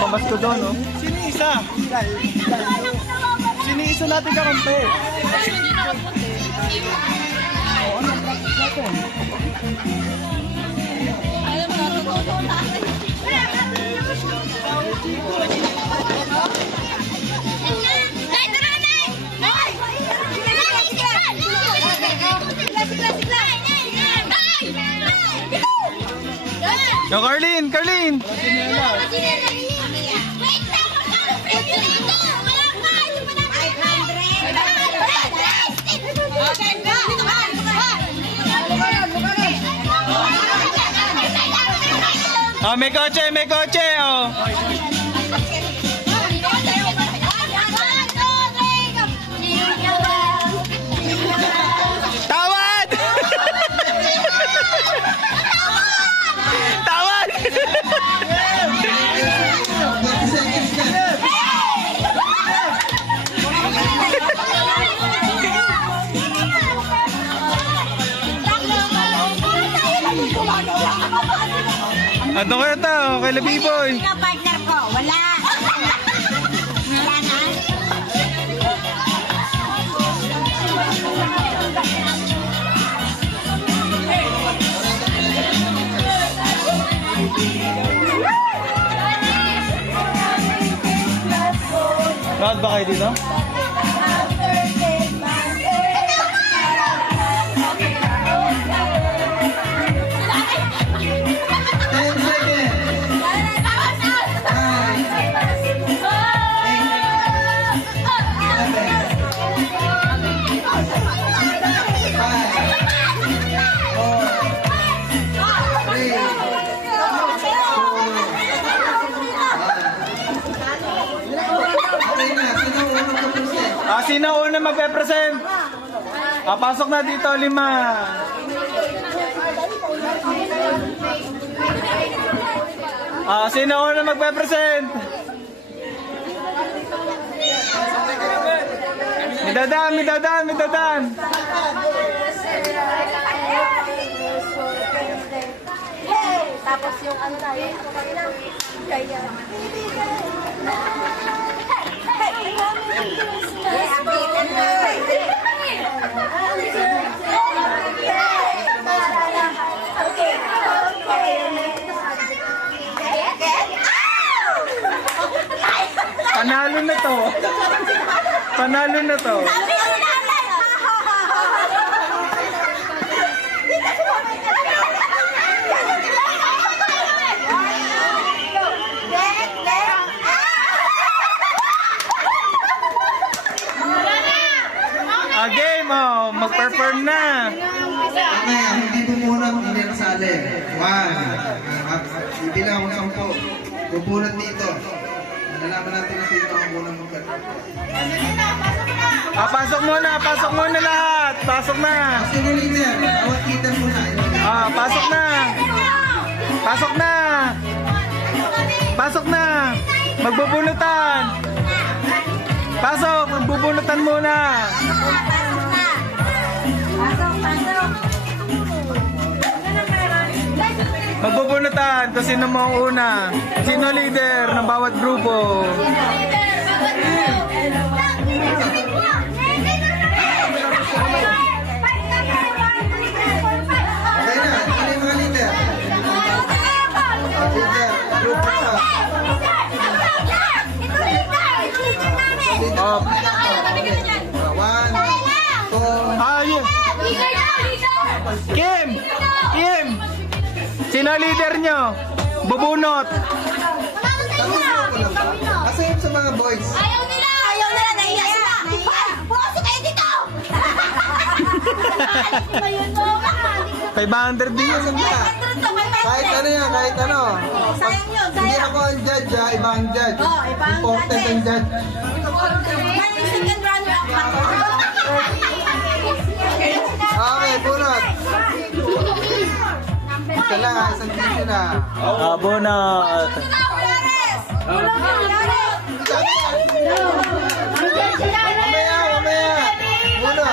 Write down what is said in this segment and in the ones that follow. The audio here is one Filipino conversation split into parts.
Pamasko doon, no? Sino isa? Sino isa natin kakampi? Anong practice natin? Yo, Carlin! Carlin! Oh, may kotse! May kotse! Oh! Tawad! Tawad! Ano kaya to? Kay Labiboy. Sino partner ko? Wala. Wala na. Bakit ba kayo dito? Sino una magpe-present? Pasok na dito, 5. Sino una magpe-present? Midadan, midadan, midadan. Tapos yung ano tayo, kaya. Panalo na to. Panalo na to. Game, oh, mag-perform na. Okay, hindi bumunot, hindi nasali. 1. Ibilang 10. Bubunot dito. Nalaman natin na sino ang unang mag-perform. Pasok muna lahat. Pasok na. Sino leader? Awat kita muna. Pasok na. Pasok na. Pasok na. Magbubunutan. Pasok, magbubunutan muna. Magbubunutan kung sino mauuna. Sino leader ng bawat grupo. Okay na, ano yung mga leader? Leader, grupo ka. Oh. 1, 2. Yun. Kim! Kim! Sino leader nyo? Bubunot. Asa yun sa mga boys? Ayaw nila, nahiya sila. Pumasok kayo dito! 500 din yun. Kahit ano yan, kahit ano. Sayang yun, Hindi sayang. ako ang judge, ibang judge. Ibang Important ang judge. Second runner up. Okay, bunot. Isa lang ha, isang tissue na. Bunot. Mamaya, mamaya. Muna. 1,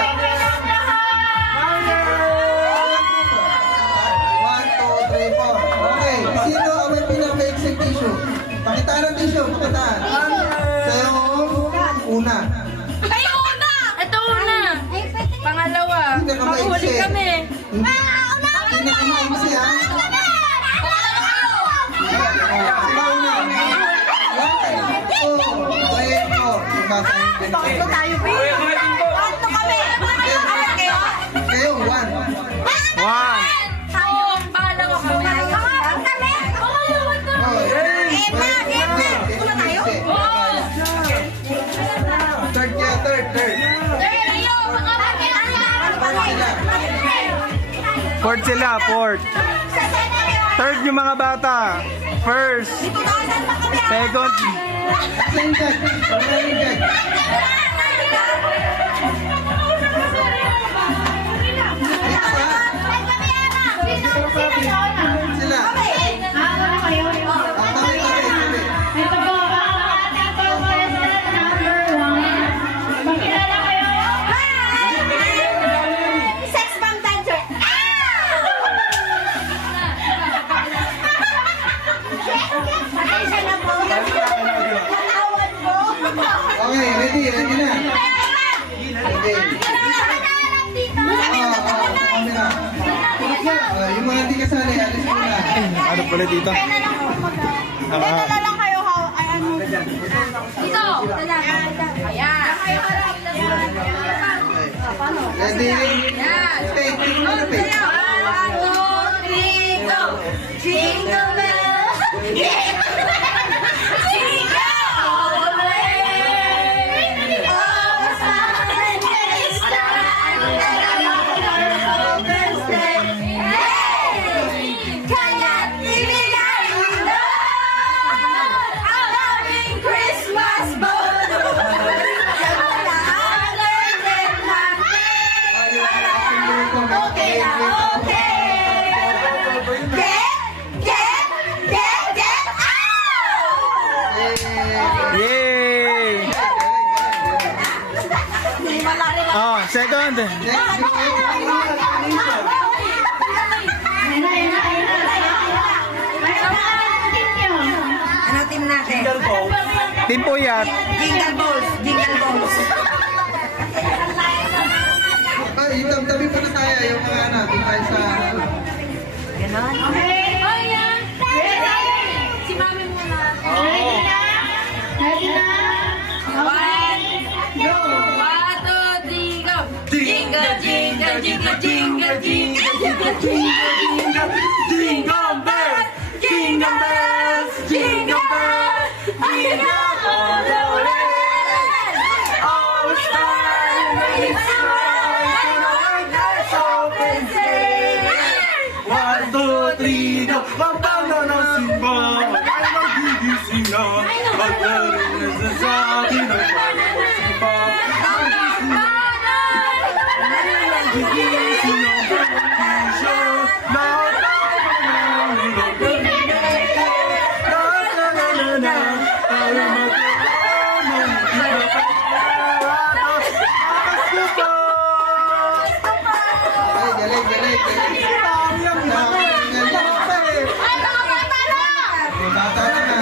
2, 3, 4. Okay, sino ang may pinaka-exit tissue? Pakitaan ng tissue, pakitaan. Sa'yo, una. Kayo una! Ito una! Pangalawa. Hindi ka Mahuli maiksi. kami. Hindi na kamaiksi ha. Sila una. 1, 2, 3, 4. Sumasahin din. Tatlo tayo, babe. Tatlo kami. Kayo? Kayo, 1. 1. Tayo ang pangalawa kami. Pangalan kami? Pangalawa to. Una tayo? Third kaya, third. Tayo, Fourth sila, fourth. Third yung mga bata. First. Second. Same check. Same check. Sila. Ito po ang ating contestant number 1. Magkilala kayo? Sex bomb dancer. Pasensya na po. Katawan mo. Okay, ready na. Ready. Camera. Yung mga hindi kasali, alis mo na. Ano pala dito? Dala lang kayo. Ay, ano? Dito. Ayan. Ready? Stay, tingin mo na, Pete. 1, 2, 3, go! Jingle bells! Jingle all the way! Oh, sun is shining, birthday! Hey! Kaya't ibigay mo ang aming Christmas bonus! Okay na, okay! Get out! Yay! Oh, second. Ano team natin? Team Puyat. Jingle balls! Jingle balls! Ay, tabi pa na tayo. Yung mga anak, doon tayo sa... Ganon? Si mami muna. Ready na? One, go! 1, 2, 3, go! Jingle, jingle, jingle, jingle, jingle, jingle, jingle, jingle bells! Jingle bells! Jingle bells! Jingle all the way! Oh, starlight, starlight, open sleigh! 1, 2, 3, go! Ang banda ng simba ay magigising na. Pagdating na sa atin ang pagkasimba. Gigising ang pag-isya. Lahat ang na tayo magkakaroon ng pinaparatos. Ay, galing. Bata na nga.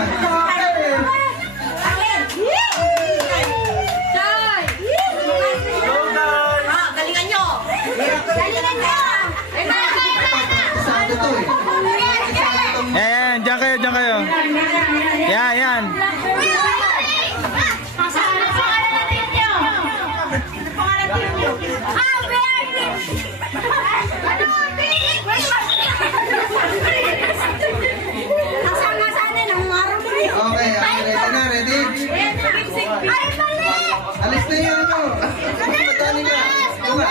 Galingan nyo! Galingan nyo! Saan ito eh? Ayan, dyan kayo. Yan. Okay, ready na. Alis na yung ano. Madali na. Diba?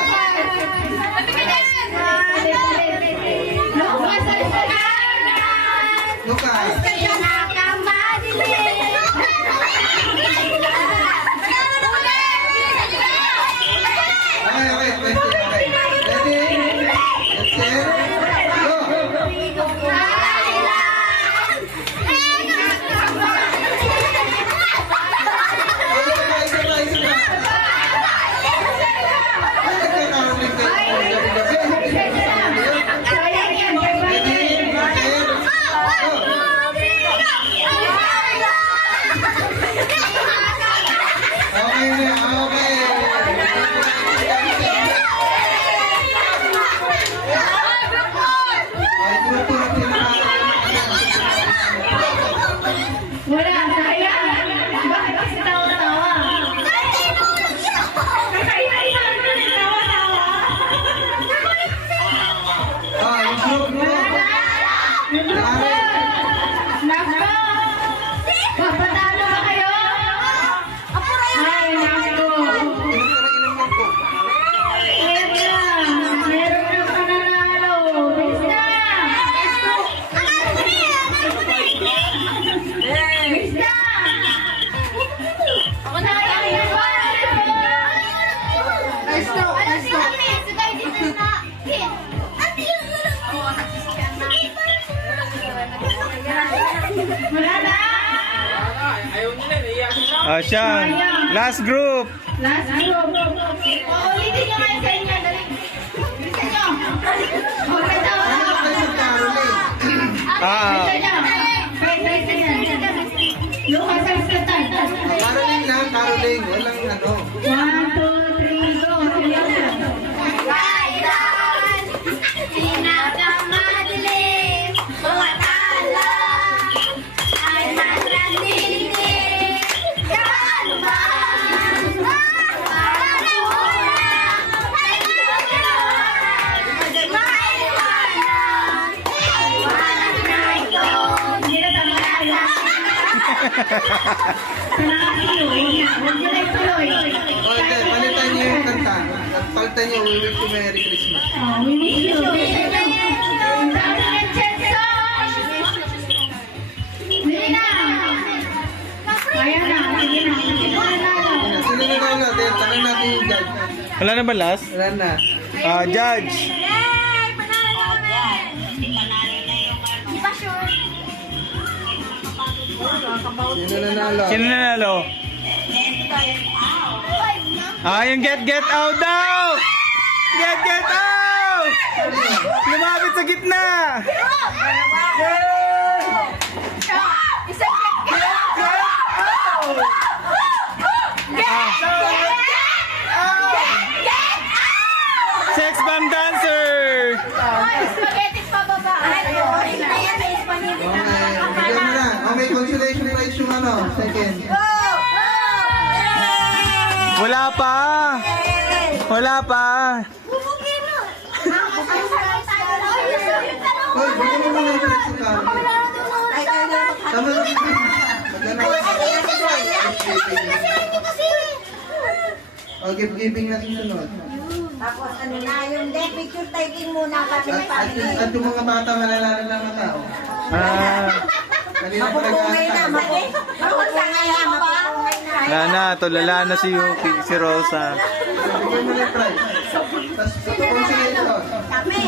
Lucas. Okay. Ready? Let's set. Go. Nako! Papatalo ba kayo? Ay, nako! Ayan na! Meron na pananalo! Bista! Bista! Ako na kayo! Wala na! Siya. Last group. Last group. Ulitin nyo kayo sa inyo. Dali. Bilisan nyo. Okay daw. Bilisan nyo. Bilisan nyo. Lucas ang skatan. Caroling lang, Caroling. Walang ano. 1, 2, 3, go. Kailan pinakamadilim mga tala ay mananilinig kaluman para ay maiwanan na ito. Hindi na tama tayo. Huwag nyo na ituloy. Okay, palitan niyo yung kanta. Palitan niyo, we wish you Merry Christmas. We wish you. Ang dami ng chetso. Hindi na. Ayan na. Sige na. Sige na. Sino na lang natin? Tanong natin yung judge. Wala na ba last? Wala na. Judge. Yay! Panalo namin! Di pa sure. Sino nanalo? Sino nanalo? Yung get out daw! Get out! Lumapit sa gitna! Isang Sex bomb dancer! spaghetti pa baba. Ay, na yan, may spaghetti Okay, na. bigyan mo na. May consolation prize yung ano, second. Wala pa! Wala pa! Bubugin mo. Hoy, bigyan mo muna yung prize sa Caroling. Tama lang. Maganda. O, gift-giving na susunod. Tapos ano na, yung picture taking muna kami ng family. At yung mga bata malalala lang ang tao. Kanina pa Mapupungay na, nag-aantay. mapupungay na, mapupungay na. Wala na, tulala na si Yuki, si Rosa. Bigyan mo na yung prize. Tapos sa consolation. Kami,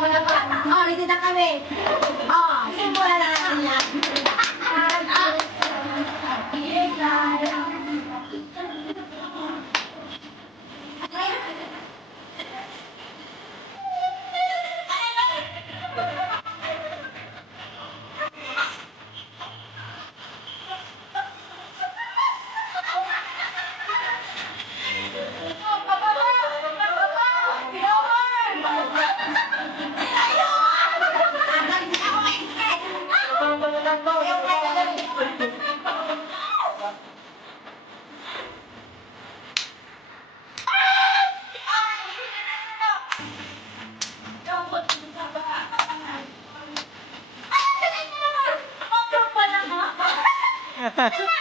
wala pa. Oh, ready na kami. Oh, simulan na natin yan. Ha ha ha!